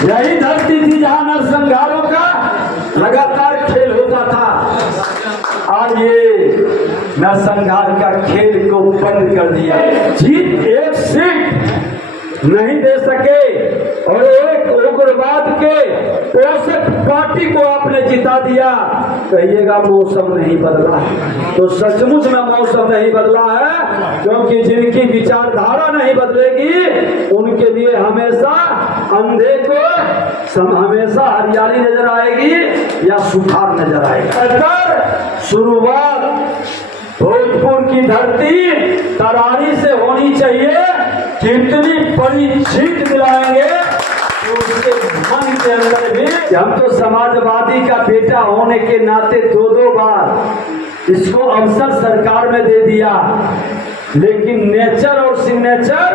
यही धरती थी जहां नरसंहारों का लगातार खेल होता था। आज ये नरसंहार का खेल को बंद कर दिया। जीत एक सीट नहीं दे सके और एक उग्रवाद के पोषक पार्टी को आपने जिता दिया। कहिएगा मौसम नहीं बदला, तो सचमुच में मौसम नहीं बदला है, क्योंकि जिनकी विचारधारा नहीं बदलेगी उनके लिए हमेशा अंधे को हमेशा हरियाली नजर आएगी या सुखार नजर आएगा। अगर शुरुआत भोजपुर की धरती तरारी से होनी चाहिए, कितनी बड़ी जीत दिलाएंगे तो उसके मन के अंदर भी हम तो समाजवादी का बेटा होने के नाते दो बार इसको अवसर सरकार में दे दिया, लेकिन नेचर और सिग्नेचर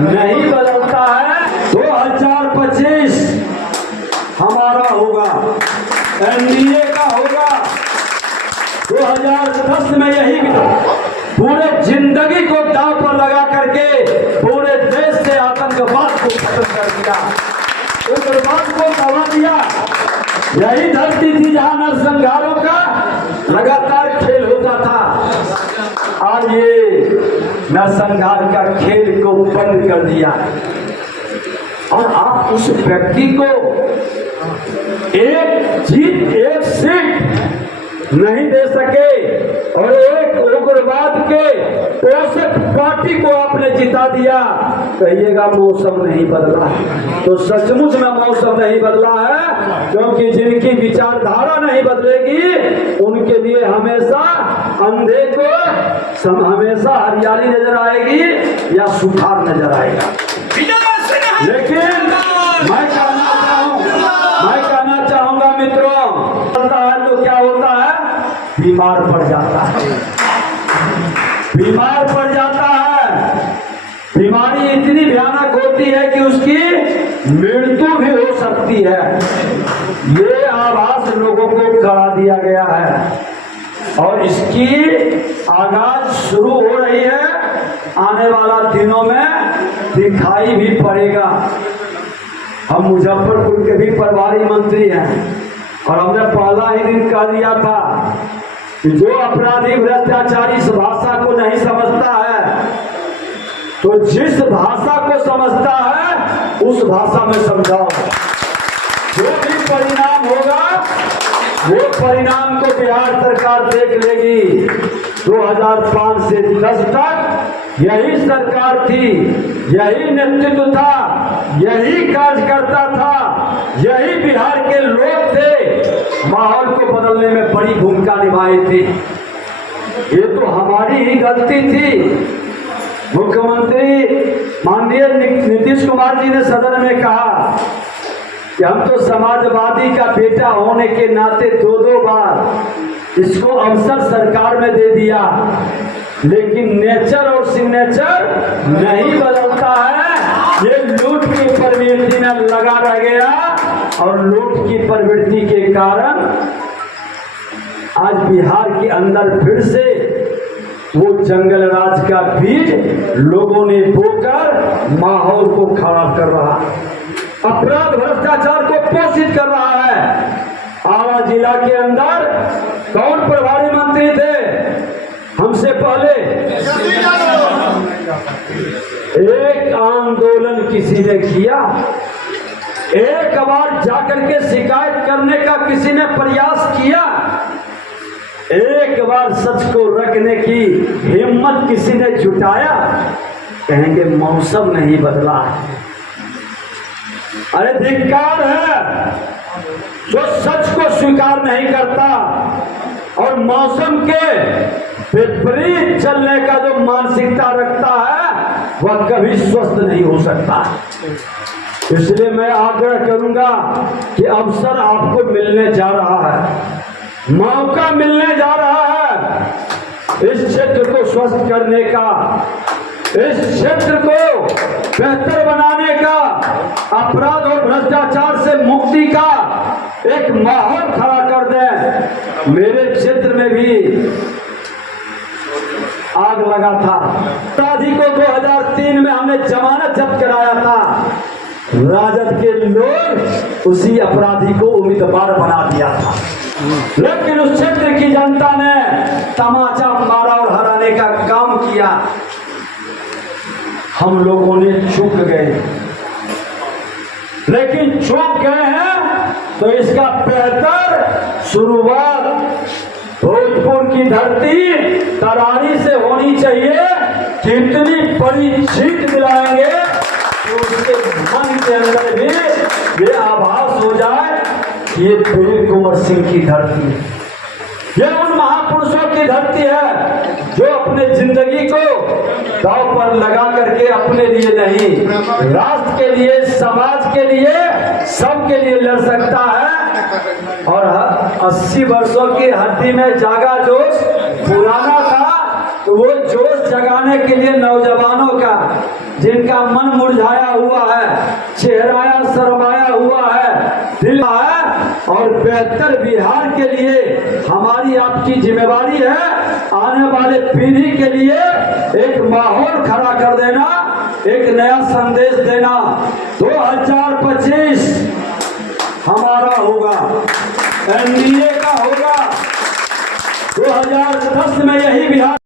नहीं बदलता है। 2025 हमारा होगा, एनडीए का होगा। 2010 में यही पूरे जिंदगी को दांव पर लगा करके पूरे देश से आतंकवाद को खत्म कर दिया, उग्रवाद को दबा दिया। यही धरती थी जहां नरसंहारों का लगातार खेल होता था। आज ये नरसंहार का खेल को बंद कर दिया और आप उस व्यक्ति को एक जीत एक सीट नहीं दे सके और एक उग्रवाद के पोषक पार्टी को आपने जिता दिया। कहिएगा मौसम नहीं बदला, तो सचमुच में मौसम नहीं बदला है, क्योंकि जिनकी विचारधारा नहीं बदलेगी उनके लिए हमेशा अंधे को हमेशा हरियाली नजर आएगी या सुखार नजर आएगा। लेकिन मैं कहना चाहूंगा मित्रों, तो क्या होता है, बीमार पड़ जाता है, बीमार पड़ जाता है। बीमारी इतनी भयानक होती है कि उसकी मृत्यु भी हो सकती है। ये आभास लोगों को करा दिया गया है और इसकी आगाज शुरू हो रही है, आने वाला दिनों में दिखाई भी पड़ेगा। हम मुजफ्फरपुर के भी प्रभारी मंत्री हैं और हमने पहला ही दिन कह दिया था कि जो अपराधी भ्रष्टाचारी इस भाषा को नहीं समझता है, तो जिस भाषा को समझता है उस भाषा में समझाओ। जो भी परिणाम होगा वो परिणाम को बिहार सरकार देख लेगी। 2005 से 10 तक यही सरकार थी, यही नेतृत्व था, यही कार्यकर्ता था, यही बिहार के लोग थे, माहौल को बदलने में बड़ी भूमिका निभाई थी। ये तो हमारी ही गलती थी। मुख्यमंत्री माननीय नीतीश कुमार जी ने सदन में कहा कि हम तो समाजवादी का बेटा होने के नाते दो बार इसको अवसर सरकार में दे दिया, लेकिन नेचर और सिग्नेचर नहीं बदलता है। ये लूट की प्रवृत्ति में लगा रह गया और लूट की प्रवृत्ति के कारण आज बिहार के अंदर फिर से वो जंगल राज का बीज लोगों ने बोकर माहौल को खराब कर रहा, अपराध भ्रष्टाचार को पोषित कर रहा है। आरा जिला के अंदर कौन प्रभारी मंत्री थे हमसे पहले? एक आंदोलन किसी ने किया? एक बार जाकर के शिकायत करने का किसी ने प्रयास किया? एक बार सच को रखने की हिम्मत किसी ने जुटाया? कहेंगे मौसम नहीं बदला। अरे धिक्कार है जो सच को स्वीकार नहीं करता और मौसम के विपरीत चलने का जो मानसिकता रखता है वह कभी स्वस्थ नहीं हो सकता। इसलिए मैं आग्रह करूंगा कि अवसर आपको मिलने जा रहा है, मौका मिलने जा रहा है इस क्षेत्र को स्वस्थ करने का, इस क्षेत्र को बेहतर बनाने का, अपराध और भ्रष्टाचार से मुक्ति का एक माहौल खड़ा कर दें। मेरे क्षेत्र में भी आग लगा था, अपराधी को 2003 में हमने जमानत जब्त कराया था, राजद के लोग उसी अपराधी को उम्मीदवार बना दिया था, लेकिन उस क्षेत्र की जनता ने तमाचा मारा और हराने का काम किया। हम लोगों ने चूक गए, लेकिन चूक गए हैं तो इसका बेहतर शुरुआत भोजपुर की धरती तरारी से होनी चाहिए। कितनी बड़ी जीत दिलाएंगे तो उसके मन के अंदर भी ये आभास हो जाए कि ये वीर कुंवर सिंह की धरती है, ये उन महापुरुषों की धरती है जो अपने जिंदगी को दांव पर लगा करके अपने लिए नहीं, राष्ट्र के लिए, समाज के लिए, सबके लिए लड़ सकता है। और 80 वर्षों की हड्डी में जागा जोश पुराना था, तो वो जोश जगाने के लिए नौजवानों का, जिनका मन मुरझाया हुआ है, चेहराया शर्माया हुआ है, दिल है, और बेहतर बिहार के लिए हमारी आपकी जिम्मेवारी है। आने वाले पीढ़ी के लिए एक माहौल खड़ा कर देना, एक नया संदेश देना। 2025 हमारा होगा, एनडीए का होगा। 2010 में यही बिहार